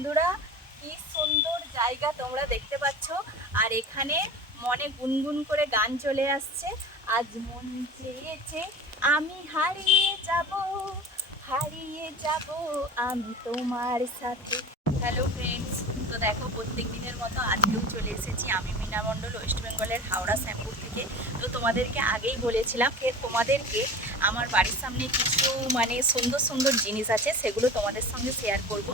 বন্ধুরা, কি সুন্দর জায়গা তোমরা দেখতে পাচ্ছ। আর এখানে মনে গুনগুন করে গান চলে আসছে। আজ মন চেয়েছে আমি হারিয়ে যাব হারিয়ে যাব আমি তোমার সাথে। হ্যালো ফ্রেন্ডস তো দেখো প্রত্যেক দিনের মতো আজকেও চলে এসেছি আমি মিনা মণ্ডল ওয়েস্ট বেঙ্গলের হাওড়া শ্যামপুর থেকে। তো তোমাদেরকে আগেই বলেছিলাম যে তোমাদেরকে আমার বাড়ির সামনে কিছু মানে সুন্দর সুন্দর জিনিস আছে, সেগুলো তোমাদের সঙ্গে শেয়ার করব।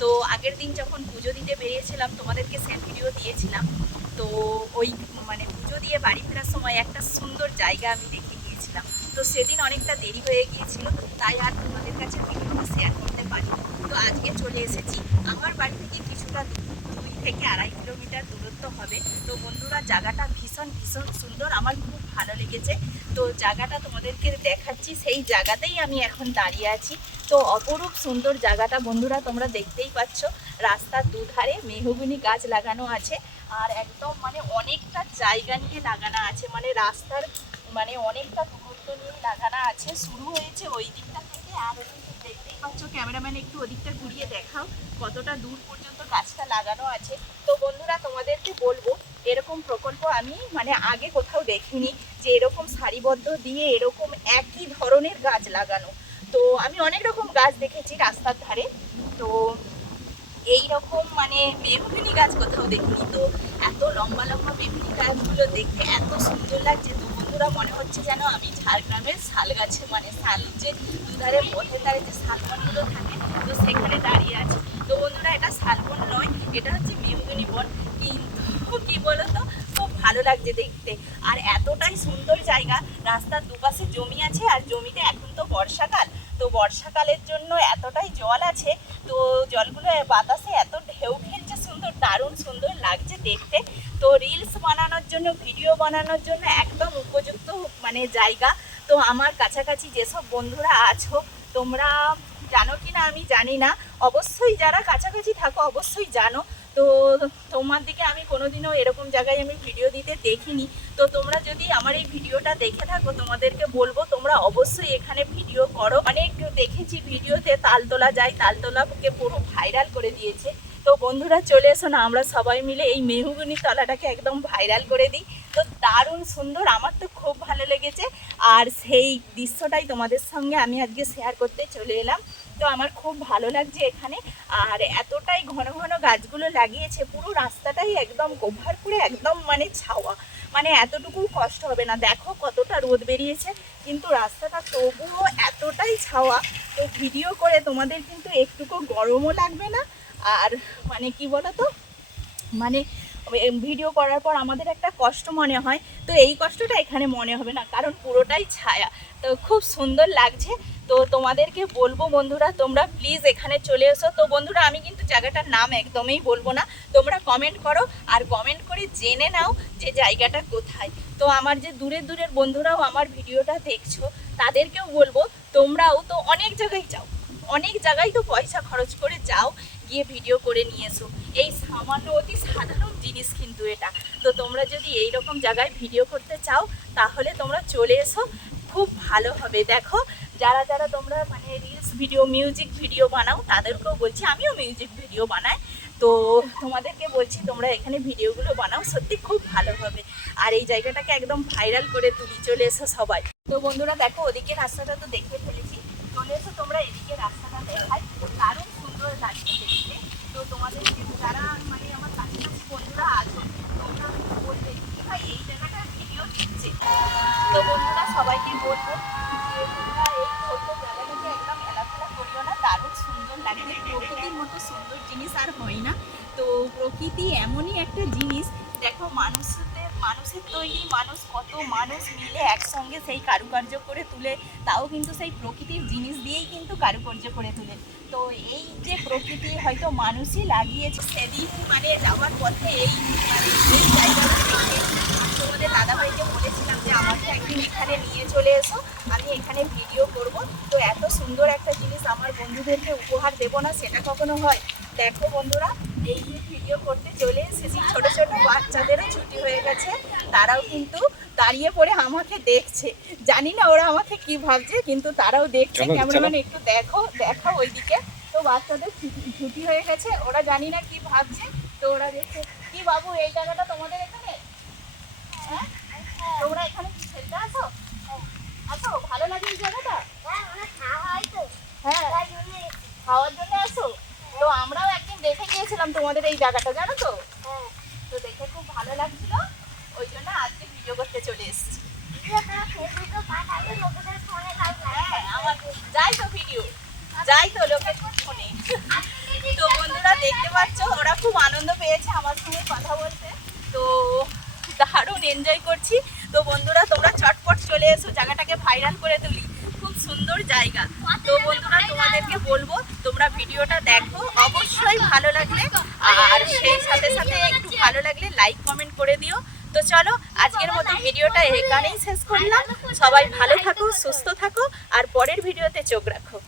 তো আগের দিন যখন পুজো দিতে বেরিয়েছিলাম, তোমাদেরকে সেম ভিডিও দিয়েছিলাম। তো ওই মানে পুজো দিয়ে বাড়ি ফেরার সময় একটা সুন্দর জায়গা আমি দেখে গিয়েছিলাম। তো সেদিন অনেকটা দেরি হয়ে গিয়েছিল, তাই আর তোমাদের কাছে ভিডিওটা শেয়ার করতে পারি তো আজকে চলে এসেছি। আমার বাড়ি থেকে কিছুটা দুই থেকে আড়াই কিলোমিটার দূরত্ব হবে। তো বন্ধুরা, জায়গাটা ভীষণ ভীষণ সুন্দর। আমার খুব ভালো লেগেছে। তো জায়গাটা তোমাদেরকে দেখাচ্ছি। সেই জায়গাতেই আমি এখন দাঁড়িয়ে আছি। তো অপরূপ সুন্দর জায়গাটা বন্ধুরা তোমরা দেখতেই পাচ্ছ। রাস্তার দুধারে মেহগুনি গাছ লাগানো আছে আর একদম মানে অনেকটা জায়গা নিয়ে লাগানো আছে। মানে রাস্তার মানে অনেকটা দূরত্ব নিয়ে লাগানো আছে। শুরু হয়েছে ওই দিকটা থেকে আর দেখতেই পাচ্ছ। ক্যামেরাম্যান একটু ওদিকটা ঘুরিয়ে দেখাও কতটা দূর পর্যন্ত গাছটা লাগানো আছে। তো বন্ধুরা তোমাদেরকে বলব, এরকম প্রকল্প আমি মানে আগে কোথাও দেখিনি যে এরকম সারিবদ্ধ দিয়ে এরকম একই ধরনের গাছ লাগানো। তো আমি অনেক রকম গাছ দেখেছি রাস্তার ধারে। তো এই রকম মানে বেগুনি গাছ কোথাও দেখিনি। তো এত লম্বা লম্বা বেগুনি গাছগুলো দেখতে এত সুন্দর লাগছে। তো বন্ধুরা, মনে হচ্ছে যেন আমি ঝাড়গ্রামের শাল গাছে মানে শাল যে দুধারে পথের ধারে যে শালবনগুলো থাকে, তো সেখানে দাঁড়িয়ে আছি। তো বন্ধুরা, এটা শালবন নয়, এটা হচ্ছে মেমগুনি বন। কিন্তু কি বলতো ভালো লাগছে দেখতে। আর এতটাই সুন্দর জায়গা, রাস্তার দুপাশে জমি আছে আর জমিতে এখন তো বর্ষাকাল। তো বর্ষাকালের জন্য এতটাই জল আছে, তো জলগুলো বাতাসে এত ঢেউ খেলছে সুন্দর, দারুণ সুন্দর লাগছে দেখতে। তো রিলস বানানোর জন্য ভিডিও বানানোর জন্য একদম উপযুক্ত মানে জায়গা। তো আমার কাছাকাছি যেসব বন্ধুরা আছো, তোমরা জানো কি না আমি জানি না। অবশ্যই যারা কাছাকাছি থাকো, অবশ্যই জানো। তো তোমার দিকে আমি কোনোদিনও এরকম জায়গায় আমি ভিডিও দিতে দেখিনি। তো তোমরা যদি আমার এই ভিডিওটা দেখে থাকো, তোমাদেরকে বলব, তোমরা অবশ্যই এখানে ভিডিও করো। অনেক দেখেছি ভিডিওতে তাল তোলা যায় তাল তোলাকে পুরো ভাইরাল করে দিয়েছে। তো বন্ধুরা, চলে এসো না, আমরা সবাই মিলে এই মেহুগুনি তলাটাকে একদম ভাইরাল করে দিই। তো দারুণ সুন্দর, আমার তো খুব ভালো লেগেছে। আর সেই দৃশ্যটাই তোমাদের সঙ্গে আমি আজকে শেয়ার করতে চলে এলাম। তো আমার খুব ভালো লাগছে এখানে। আর এতটাই ঘন ঘন গাছগুলো লাগিয়েছে, পুরো রাস্তাটাই একদম কভার করে একদম মানে ছাওয়া। মানে এতটুকু কষ্ট হবে না। দেখো কতটা রোদ বেরিয়েছে, কিন্তু রাস্তাটা তবুও এতটাই ছাওয়া। তো ভিডিও করে তোমাদের কিন্তু একটুকু গরমও লাগবে না। আর মানে কি বলো তো মানে ভিডিও করার পর আমাদের একটা কষ্ট মনে হয়। তো এই কষ্টটা এখানে মনে হবে না, কারণ পুরোটাই ছায়া। তো খুব সুন্দর লাগছে। তো তোমাদেরকে বলব বন্ধুরা, তোমরা প্লিজ এখানে চলে এসো। তো বন্ধুরা, আমি কিন্তু জায়গাটার নাম একদমই বলব না। তোমরা কমেন্ট করো, আর কমেন্ট করে জেনে নাও যে জায়গাটা কোথায়। তো আমার যে দূরের দূরের বন্ধুরাও আমার ভিডিওটা দেখছ, তাদেরকেও বলব, তোমরাও তো অনেক জায়গায় যাও। অনেক জায়গায় তো পয়সা খরচ করে যাও, গিয়ে ভিডিও করে নিয়ে এসো। এই সামান্য অতি জিনিস কিন্তু এটা। তো তোমরা যদি এই রকম জায়গায় ভিডিও করতে চাও, তাহলে তোমরা চলে এসো। খুব ভালো হবে। দেখো, যারা যারা তোমরা মানে রিলস ভিডিও মিউজিক ভিডিও বানাও, তাদেরকেও বলছি, আমিও মিউজিক ভিডিও বানাই। তো তোমাদেরকে বলছি, তোমরা এখানে ভিডিওগুলো বানাও, সত্যি খুব ভালো হবে। আর এই জায়গাটাকে একদম ভাইরাল করে তুলি, চলে এসো সবাই। তো বন্ধুরা, দেখো, ওদিকে রাস্তাটা তো দেখে ফেলেছি। চলে এসো তোমরা এদিকে রাস্তাটা দেখাই দারুণ সুন্দর লাগছে দেখতে। তো তোমাদেরকে, যারা মানে আমার বন্ধুরা আছো তোমরা বলবে এই জায়গাটা ভিডিও দিচ্ছে। তো বন্ধুরা, সবাইকে বলব যে তোমরা এই ছোট্ট জায়গাটাকে একদম এলাফেলা করিও না, দারুণ সুন্দর লাগে। প্রকৃতির মতো সুন্দর জিনিস আর হয় না। তো প্রকৃতি এমনই একটা জিনিস, দেখো মানুষদের মানুষের তৈরি মানুষ, কত মানুষ মিলে একসঙ্গে সেই কারুকার্য করে তুলে, তাও কিন্তু সেই প্রকৃতির জিনিস দিয়েই কিন্তু কারুকার্য করে তুলে। তো এই যে প্রকৃতি হয়তো মানুষই লাগিয়েছে সেদিন মানে যাওয়ার পথে এই মানে এই তোমাদের দাদাভাইকে বলেছিলাম যে আমাকে একদিন এখানে নিয়ে চলে এসো, আমি এখানে ভিডিও করব। তো এত সুন্দর একটা জিনিস আমার বন্ধুদেরকে উপহার দেবো না, সেটা কখনো হয়? দেখো বন্ধুরা এই যে ভিডিও করতে চলে এসেছি ছোট ছোট বাচ্চাদেরও ছুটি হয়ে গেছে তারাও কিন্তু দাঁড়িয়ে পড়ে আমাকে দেখছে। জানি না ওরা আমাকে কি ভাবছে কিন্তু তারাও দেখছে। চলো। ক্যামেরাম্যান একটু দেখো দেখো ওইদিকে। তো বাচ্চাদের ছুটি- হয়ে গেছে ওরা জানি না কি ভাবছে তো ওরা দেখছে কি বাবু এই জায়গাটা তোমাদের এখানে? হ্যাঁ? তোমরা এখানে কি খেলতে আসো? আসো ভালো লাগে এই জায়গাটা? হ্যাঁ খাওয়ার জন্য আসো তো আমরাও একদিন দেখে তোমাদের এই জায়গাটা জানো তো? তো দেখে খুব ভালো লাগছিল। ওই জন্য আজকে ভিডিও করতে চলে এসেছি। হ্যাঁ যাই তো ভিডিও যাই তো লোকের ফোনে। তো বন্ধুরা দেখতে পাচ্ছ ওরা খুব আনন্দ পেয়েছে আমার সঙ্গে কথা বলতে। তো দারুণ এনজয় করছি। তো বন্ধুরা তোমরা চটপট চলে এসো জায়গাটাকে ভাইরাল করে তুলি। সুন্দর জায়গা। তো বন্ধুরা, তোমাদেরকে বলব, তোমরা ভিডিওটা দেখো। অবশ্যই ভালো লাগলে, আর সেই সাথে সাথে একটু ভালো লাগলে লাইক কমেন্ট করে দিও। তো চলো, আজকের মতো ভিডিওটা এখানেই শেষ করলাম। সবাই ভালো থাকো, সুস্থ থাকো, আর পরের ভিডিওতে চোখ রাখো।